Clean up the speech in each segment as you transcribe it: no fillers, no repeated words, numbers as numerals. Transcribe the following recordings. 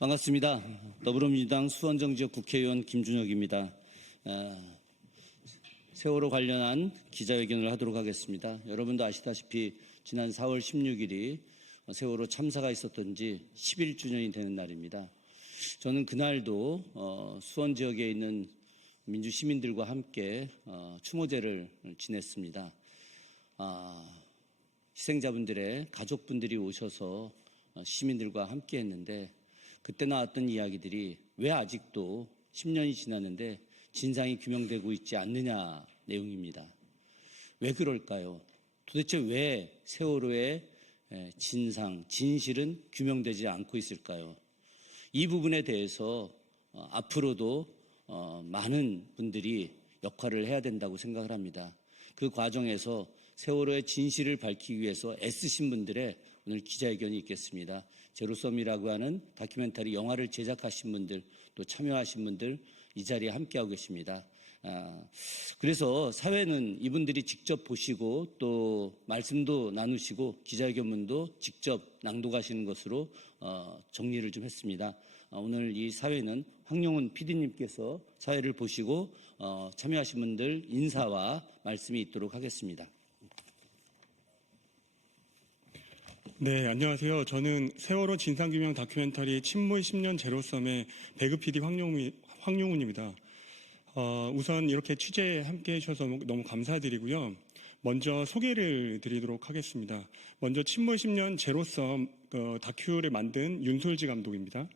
반갑습니다. 더불어민주당 수원정지역 국회의원 김준혁입니다. 세월호 관련한 기자회견을 하도록 하겠습니다. 여러분도 아시다시피 지난 4월 16일이 세월호 참사가 있었던 지 11주년이 되는 날입니다. 저는 그날도 수원 지역에 있는 민주시민들과 함께 추모제를 지냈습니다. 희생자분들의 가족분들이 오셔서 시민들과 함께 했는데 그때 나왔던 이야기들이 왜 아직도 10년이 지났는데 진상이 규명되고 있지 않느냐 내용입니다. 왜 그럴까요? 도대체 왜 세월호의 진상, 진실은 규명되지 않고 있을까요? 이 부분에 대해서 앞으로도 많은 분들이 역할을 해야 된다고 생각을 합니다. 그 과정에서 세월호의 진실을 밝히기 위해서 애쓰신 분들의 오늘 기자회견이 있겠습니다. 제로섬이라고 하는 다큐멘터리 영화를 제작하신 분들, 또 참여하신 분들 이 자리에 함께하고 계십니다. 그래서 사회는 이분들이 직접 보시고 또 말씀도 나누시고 기자회견문도 직접 낭독하시는 것으로 정리를 좀 했습니다. 오늘 이 사회는 황용훈 PD님께서 사회를 보시고 참여하신 분들 인사와 말씀이 있도록 하겠습니다. 네, 안녕하세요. 저는 세월호 진상규명 다큐멘터리 침몰 10년 제로섬의 배그 PD 황용훈입니다. 우선 이렇게 취재에 함께 해주셔서 너무 감사드리고요. 먼저 소개를 드리도록 하겠습니다. 먼저 침몰 10년 제로섬 다큐를 만든 윤솔지 감독입니다.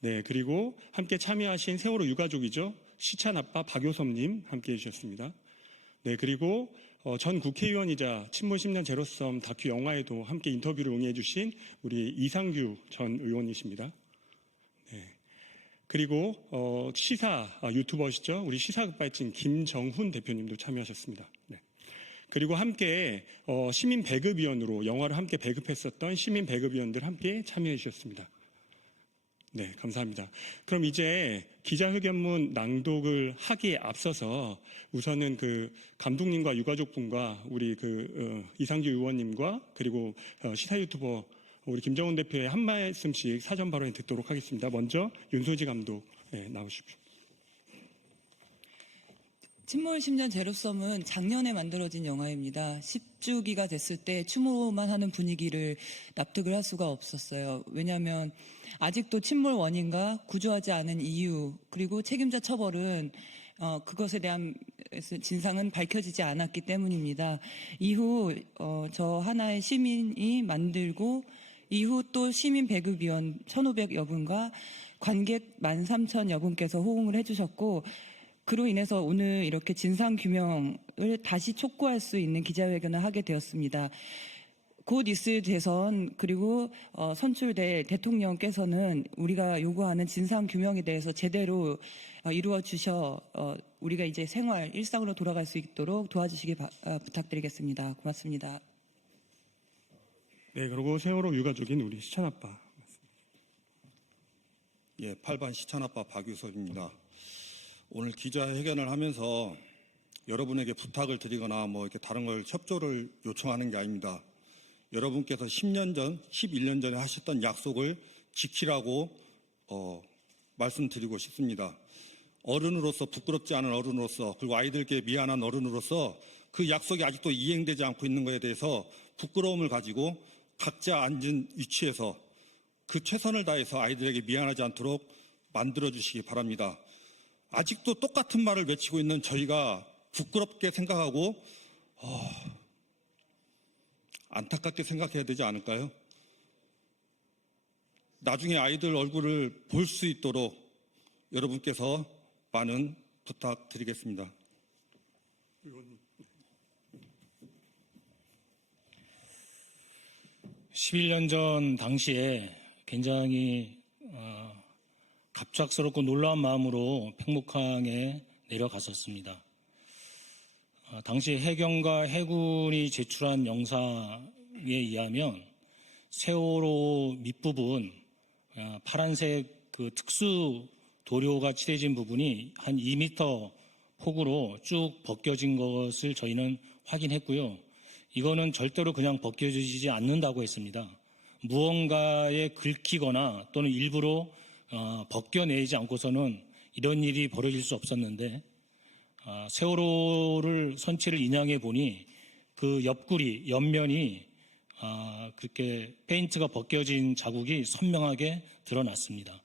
네, 그리고 함께 참여하신 세월호 유가족이죠. 시찬 아빠 박효섭님 함께 해주셨습니다. 네, 그리고 전 국회의원이자 침몰 10년 제로섬 다큐 영화에도 함께 인터뷰를 응해 주신 우리 이상규 전 의원이십니다. 네. 그리고 시사 유튜버시죠. 우리 시사급발진 김정훈 대표님도 참여하셨습니다. 네. 그리고 함께 시민 배급위원으로 영화를 함께 배급했었던 시민 배급위원들 함께 참여해 주셨습니다. 네, 감사합니다. 그럼 이제 기자회견문 낭독을 하기에 앞서서 우선은 그 감독님과 유가족분과 우리 이상규 의원님과 그리고 시사 유튜버 우리 김정훈 대표의 한 말씀씩 사전 발언 듣도록 하겠습니다. 먼저 윤솔지 감독 나오십시오. 침몰 10년 제로섬은 작년에 만들어진 영화입니다. 10주기가 됐을 때 추모만 하는 분위기를 납득을 할 수가 없었어요. 왜냐하면 아직도 침몰 원인과 구조하지 않은 이유 그리고 책임자 처벌은 그것에 대한 진상은 밝혀지지 않았기 때문입니다. 이후 저 하나의 시민이 만들고 이후 또 시민 배급위원 1,500여 분과 관객 13,000여 분께서 호응을 해주셨고 그로 인해서 오늘 이렇게 진상규명을 다시 촉구할 수 있는 기자회견을 하게 되었습니다. 곧 있을 대선 그리고 선출될 대통령께서는 우리가 요구하는 진상규명에 대해서 제대로 이루어 주셔 우리가 이제 생활, 일상으로 돌아갈 수 있도록 도와주시기 부탁드리겠습니다. 고맙습니다. 네, 그리고 세월호 유가족인 우리 시찬아빠. 예, 8반 시찬아빠 박유섭입니다. 오늘 기자회견을 하면서 여러분에게 부탁을 드리거나 이렇게 다른 걸 협조를 요청하는 게 아닙니다. 여러분께서 10년 전, 11년 전에 하셨던 약속을 지키라고 말씀드리고 싶습니다. 어른으로서 부끄럽지 않은 어른으로서 그리고 아이들께 미안한 어른으로서 그 약속이 아직도 이행되지 않고 있는 것에 대해서 부끄러움을 가지고 각자 앉은 위치에서 그 최선을 다해서 아이들에게 미안하지 않도록 만들어주시기 바랍니다. 아직도 똑같은 말을 외치고 있는 저희가 부끄럽게 생각하고 안타깝게 생각해야 되지 않을까요? 나중에 아이들 얼굴을 볼 수 있도록 여러분께서 많은 부탁드리겠습니다. 11년 전 당시에 굉장히 갑작스럽고 놀라운 마음으로 팽목항에 내려갔었습니다. 당시 해경과 해군이 제출한 영상에 의하면 세월호 밑부분 파란색 그 특수 도료가 칠해진 부분이 한 2m 폭으로 쭉 벗겨진 것을 저희는 확인했고요. 이거는 절대로 그냥 벗겨지지 않는다고 했습니다. 무언가에 긁히거나 또는 일부러 벗겨내지 않고서는 이런 일이 벌어질 수 없었는데 세월호를 선체를 인양해 보니 그 옆구리, 옆면이 그렇게 페인트가 벗겨진 자국이 선명하게 드러났습니다.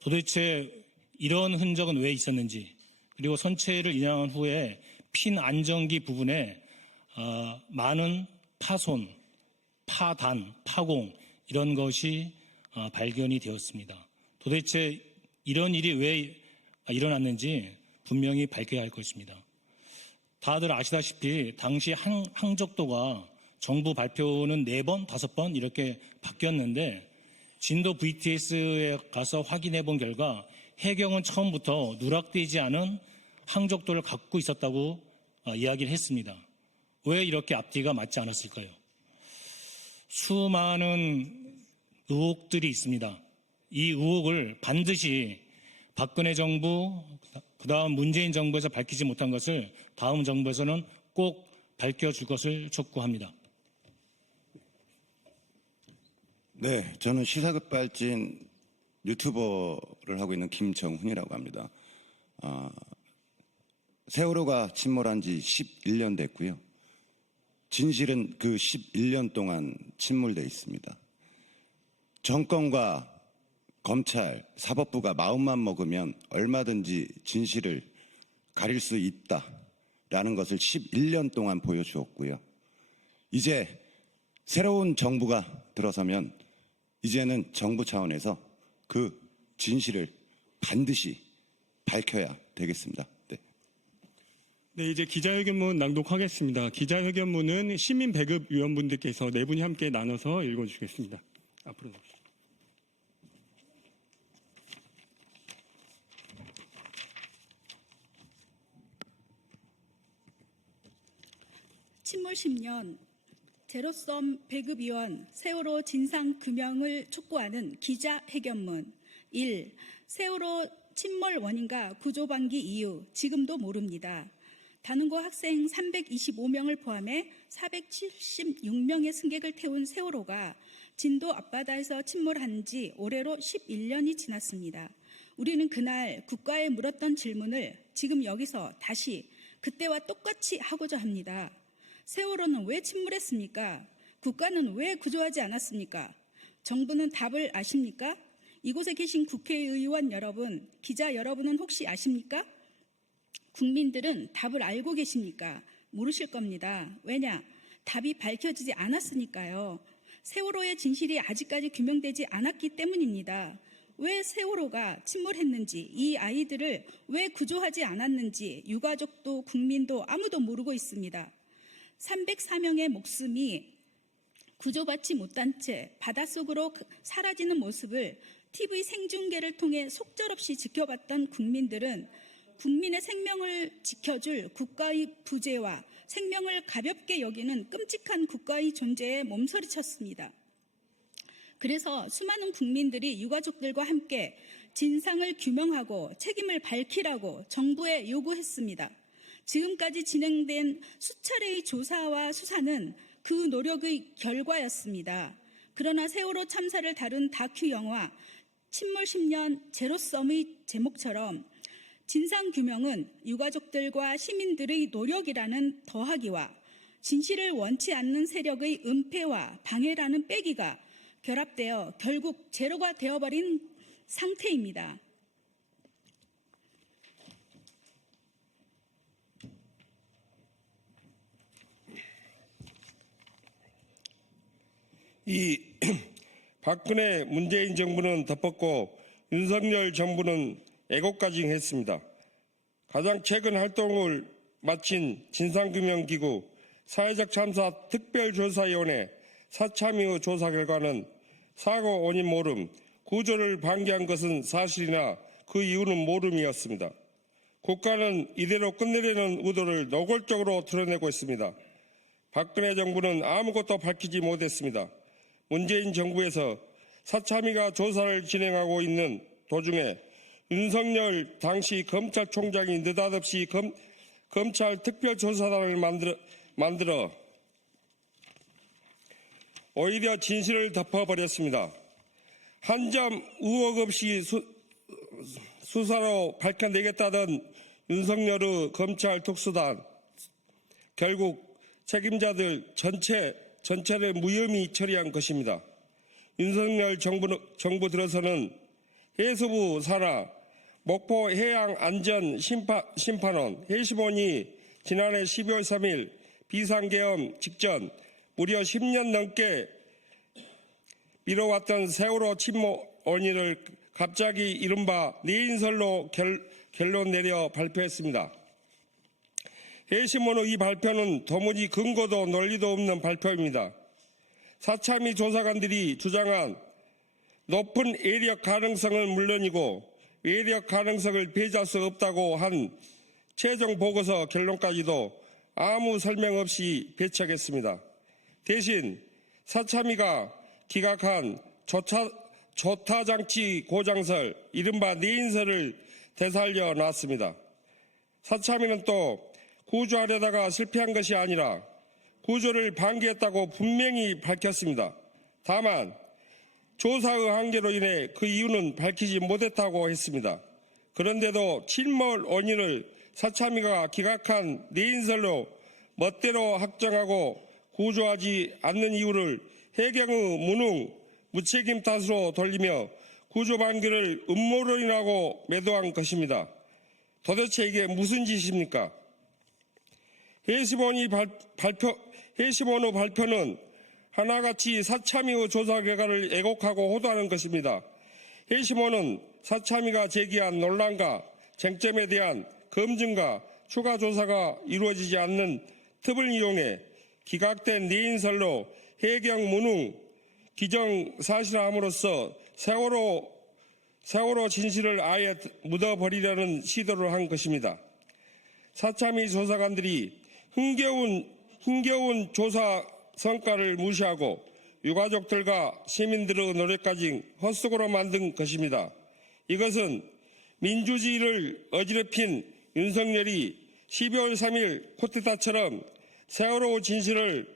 도대체 이런 흔적은 왜 있었는지, 그리고 선체를 인양한 후에 핀 안정기 부분에 많은 파손, 파단, 파공 이런 것이 발견이 되었습니다. 도대체 이런 일이 왜 일어났는지 분명히 밝혀야 할 것입니다. 다들 아시다시피 당시 항적도가 정부 발표는 4번, 5번 이렇게 바뀌었는데 진도 VTS에 가서 확인해 본 결과 해경은 처음부터 누락되지 않은 항적도를 갖고 있었다고 이야기를 했습니다. 왜 이렇게 앞뒤가 맞지 않았을까요? 수많은 의혹들이 있습니다. 이 의혹을 반드시 박근혜 정부, 그다음 문재인 정부에서 밝히지 못한 것을 다음 정부에서는 꼭 밝혀줄 것을 촉구합니다. 네, 저는 시사급발진 유튜버를 하고 있는 김정훈이라고 합니다. 세월호가 침몰한 지 11년 됐고요. 진실은 그 11년 동안 침몰돼 있습니다. 정권과 검찰, 사법부가 마음만 먹으면 얼마든지 진실을 가릴 수 있다라는 것을 11년 동안 보여주었고요. 이제 새로운 정부가 들어서면 이제는 정부 차원에서 그 진실을 반드시 밝혀야 되겠습니다. 네. 네, 이제 기자회견문 낭독하겠습니다. 기자회견문은 시민 배급 위원분들께서 4분이 함께 나눠서 읽어주시겠습니다. 앞으로 나오시죠. 침몰 10년 제로섬 배급위원 세월호 진상규명을 촉구하는 기자회견문. 1. 세월호 침몰 원인과 구조반기 이유 지금도 모릅니다. 단원고 학생 325명을 포함해 476명의 승객을 태운 세월호가 진도 앞바다에서 침몰한 지 올해로 11년이 지났습니다. 우리는 그날 국가에 물었던 질문을 지금 여기서 다시 그때와 똑같이 하고자 합니다. 세월호는 왜 침몰했습니까? 국가는 왜 구조하지 않았습니까? 정부는 답을 아십니까? 이곳에 계신 국회의원 여러분, 기자 여러분은 혹시 아십니까? 국민들은 답을 알고 계십니까? 모르실 겁니다. 왜냐? 답이 밝혀지지 않았으니까요. 세월호의 진실이 아직까지 규명되지 않았기 때문입니다. 왜 세월호가 침몰했는지, 이 아이들을 왜 구조하지 않았는지 유가족도 국민도 아무도 모르고 있습니다. 304명의 목숨이 구조받지 못한 채 바닷속으로 사라지는 모습을 TV 생중계를 통해 속절없이 지켜봤던 국민들은 국민의 생명을 지켜줄 국가의 부재와 생명을 가볍게 여기는 끔찍한 국가의 존재에 몸서리쳤습니다. 그래서 수많은 국민들이 유가족들과 함께 진상을 규명하고 책임을 밝히라고 정부에 요구했습니다. 지금까지 진행된 수차례의 조사와 수사는 그 노력의 결과였습니다. 그러나 세월호 참사를 다룬 다큐 영화 침몰 10년 제로섬의 제목처럼 진상규명은 유가족들과 시민들의 노력이라는 더하기와 진실을 원치 않는 세력의 은폐와 방해라는 빼기가 결합되어 결국 제로가 되어버린 상태입니다. 이 박근혜 문재인 정부는 덮었고 윤석열 정부는 애국가징했습니다. 가장 최근 활동을 마친 진상규명기구 사회적 참사 특별조사위원회 사참위 조사 결과는 사고 원인 모름, 구조를 방기한 것은 사실이나 그 이유는 모름이었습니다. 국가는 이대로 끝내려는 의도를 노골적으로 드러내고 있습니다. 박근혜 정부는 아무것도 밝히지 못했습니다. 문재인 정부에서 사참위가 조사를 진행하고 있는 도중에 윤석열 당시 검찰총장이 느닷없이 검찰 특별조사단을 만들어 오히려 진실을 덮어버렸습니다. 한 점 의혹 없이 수사로 밝혀내겠다던 윤석열의 검찰 특수단, 결국 책임자들 전체를 무혐의 처리한 것입니다. 윤석열 정부 들어서는 해수부 산하 목포 해양안전심판원 해시본이 지난해 12월 3일 비상계엄 직전 무려 10년 넘게 미뤄왔던 세월호 침몰 원인을 갑자기 이른바 내인설로 결론 내려 발표했습니다. 해시본의 이 발표는 도무지 근거도 논리도 없는 발표입니다. 사참위 조사관들이 주장한 높은 외력 가능성은 물론이고 외력 가능성을 배제할 수 없다고 한 최종 보고서 결론까지도 아무 설명 없이 배척했습니다. 대신 사참위가 기각한 조타장치 고장설, 이른바 내인설을 되살려 놨습니다. 사참위는 또 구조하려다가 실패한 것이 아니라 구조를 방기했다고 분명히 밝혔습니다. 다만 조사의 한계로 인해 그 이유는 밝히지 못했다고 했습니다. 그런데도 침몰 원인을 사참위가 기각한 내인설로 멋대로 확정하고 구조하지 않는 이유를 해경의 무능, 무책임 탓으로 돌리며 구조 방기를 음모론이라고 매도한 것입니다. 도대체 이게 무슨 짓입니까? 해시본의 발표는 하나같이 사참위의 조사 결과를 애곡하고 호도하는 것입니다. 해시본은 사참위가 제기한 논란과 쟁점에 대한 검증과 추가 조사가 이루어지지 않는 틈을 이용해 기각된 내인설로 해경 무능, 기정사실함으로써 세월호 진실을 아예 묻어버리려는 시도를 한 것입니다. 사참위 조사관들이 힘겨운 조사 성과를 무시하고 유가족들과 시민들의 노력까지 헛수고로 만든 것입니다. 이것은 민주주의를 어지럽힌 윤석열이 12월 3일 쿠데타처럼 세월호 진실을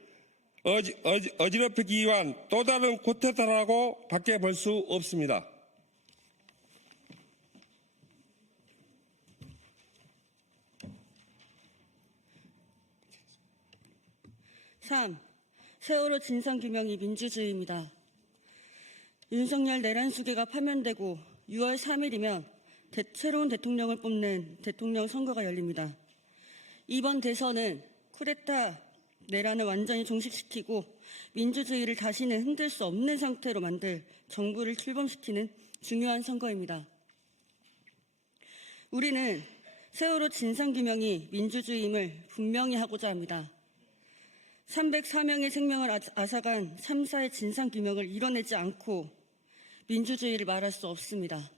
어지럽히기 위한 또 다른 쿠데타라고 밖에 볼 수 없습니다. 3. 세월호 진상규명이 민주주의입니다. 윤석열 내란 수계가 파면되고 6월 3일이면 새로운 대통령을 뽑는 대통령 선거가 열립니다. 이번 대선은 쿠데타 내란을 완전히 종식시키고 민주주의를 다시는 흔들 수 없는 상태로 만들 정부를 출범시키는 중요한 선거입니다. 우리는 세월호 진상규명이 민주주의임을 분명히 하고자 합니다. 304명의 생명을 앗아간 3사의 진상규명을 이뤄내지 않고 민주주의를 말할 수 없습니다.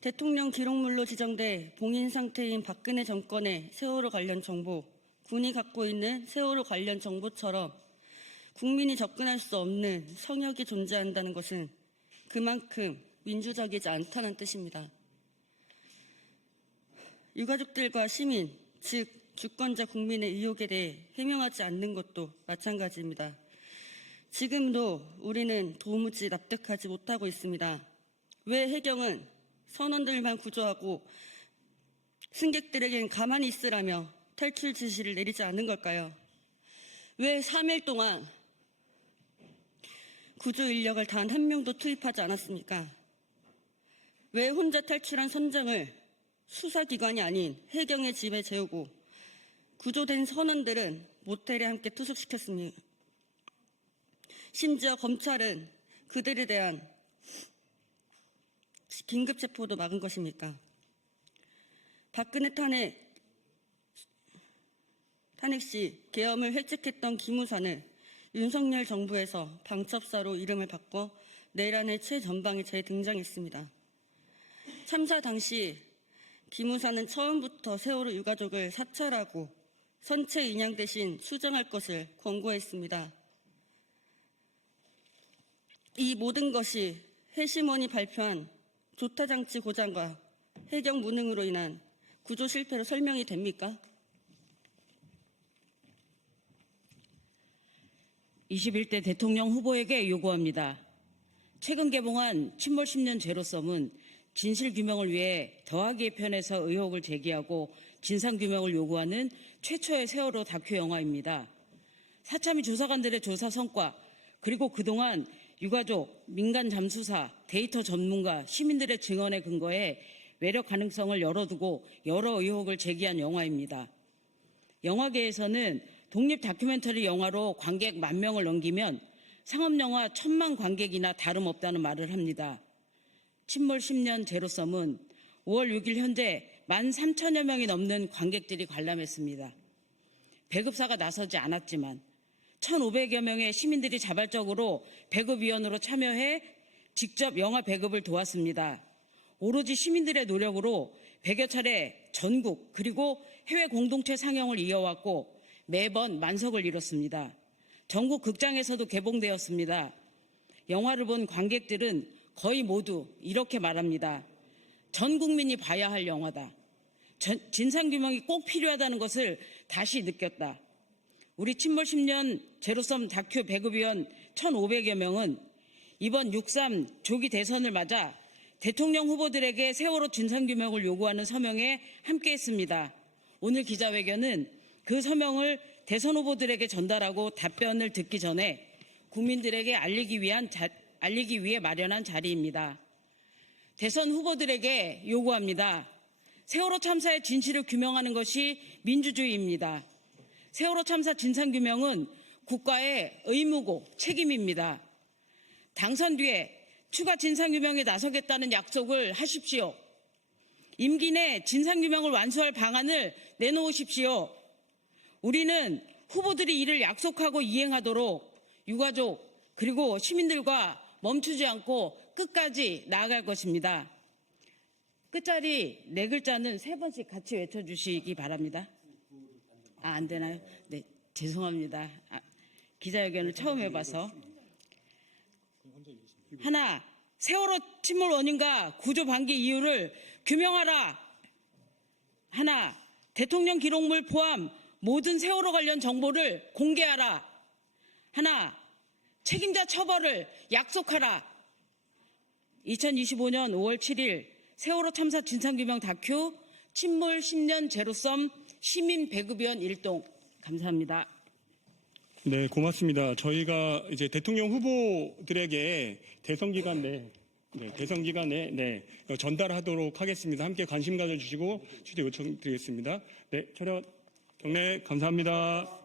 대통령 기록물로 지정돼 봉인 상태인 박근혜 정권의 세월호 관련 정보, 군이 갖고 있는 세월호 관련 정보처럼 국민이 접근할 수 없는 성역이 존재한다는 것은 그만큼 민주적이지 않다는 뜻입니다. 유가족들과 시민, 즉 주권자 국민의 의혹에 대해 해명하지 않는 것도 마찬가지입니다. 지금도 우리는 도무지 납득하지 못하고 있습니다. 왜 해경은 선원들만 구조하고 승객들에겐 가만히 있으라며 탈출 지시를 내리지 않은 걸까요? 왜 3일 동안 구조 인력을 단 한 명도 투입하지 않았습니까? 왜 혼자 탈출한 선장을 수사기관이 아닌 해경의 집에 재우고 구조된 선원들은 모텔에 함께 투숙시켰습니다. 심지어 검찰은 그들에 대한 긴급체포도 막은 것입니까? 박근혜 탄핵 시 계엄을 획책했던 기무사는 윤석열 정부에서 방첩사로 이름을 바꿔 내란의 최전방에 재등장했습니다. 참사 당시 기무사는 처음부터 세월호 유가족을 사찰하고 선체 인양 대신 수정할 것을 권고했습니다. 이 모든 것이 해시몬이 발표한 조타장치 고장과 해경 무능으로 인한 구조 실패로 설명이 됩니까? 21대 대통령 후보에게 요구합니다. 최근 개봉한 침몰 10년 제로섬은 진실규명을 위해 더하기의 편에서 의혹을 제기하고 진상규명을 요구하는 최초의 세월호 다큐 영화입니다. 사참위 조사관들의 조사 성과, 그리고 그동안 유가족, 민간 잠수사, 데이터 전문가, 시민들의 증언에 근거해 외력 가능성을 열어두고 여러 의혹을 제기한 영화입니다. 영화계에서는 독립 다큐멘터리 영화로 관객 10,000명을 넘기면 상업영화 1,000만 관객이나 다름없다는 말을 합니다. 침몰 10년 제로섬은 5월 6일 현재 13,000여 명이 넘는 관객들이 관람했습니다. 배급사가 나서지 않았지만 1,500여 명의 시민들이 자발적으로 배급위원으로 참여해 직접 영화 배급을 도왔습니다. 오로지 시민들의 노력으로 100여 차례 전국 그리고 해외 공동체 상영을 이어왔고 매번 만석을 이뤘습니다. 전국 극장에서도 개봉되었습니다. 영화를 본 관객들은 거의 모두 이렇게 말합니다. 전 국민이 봐야 할 영화다. 진상규명이 꼭 필요하다는 것을 다시 느꼈다. 우리 침몰 10년 제로섬 다큐 배급위원 1,500여 명은 이번 6.3 조기 대선을 맞아 대통령 후보들에게 세월호 진상규명을 요구하는 서명에 함께했습니다. 오늘 기자회견은 그 서명을 대선 후보들에게 전달하고 답변을 듣기 전에 국민들에게 알리기 위해 마련한 자리입니다. 대선 후보들에게 요구합니다. 세월호 참사의 진실을 규명하는 것이 민주주의입니다. 세월호 참사 진상규명은 국가의 의무고 책임입니다. 당선 뒤에 추가 진상규명에 나서겠다는 약속을 하십시오. 임기 내 진상규명을 완수할 방안을 내놓으십시오. 우리는 후보들이 이를 약속하고 이행하도록 유가족 그리고 시민들과 멈추지 않고 끝까지 나아갈 것입니다. 끝자리 4글자는 3번씩 같이 외쳐주시기 바랍니다. 안 되나요? 네, 죄송합니다. 기자회견을 처음 해봐서. 하나, 세월호 침몰 원인과 구조 방기 이유를 규명하라. 하나, 대통령 기록물 포함 모든 세월호 관련 정보를 공개하라. 하나, 책임자 처벌을 약속하라. 2025년 5월 7일 세월호 참사 진상규명 다큐 침몰 10년 제로섬 시민 배급위원 일동. 감사합니다. 네, 고맙습니다. 저희가 이제 대통령 후보들에게 대선 기간 내에 전달하도록 하겠습니다. 함께 관심 가져주시고 취재 요청드리겠습니다. 네, 촬영 경례 감사합니다.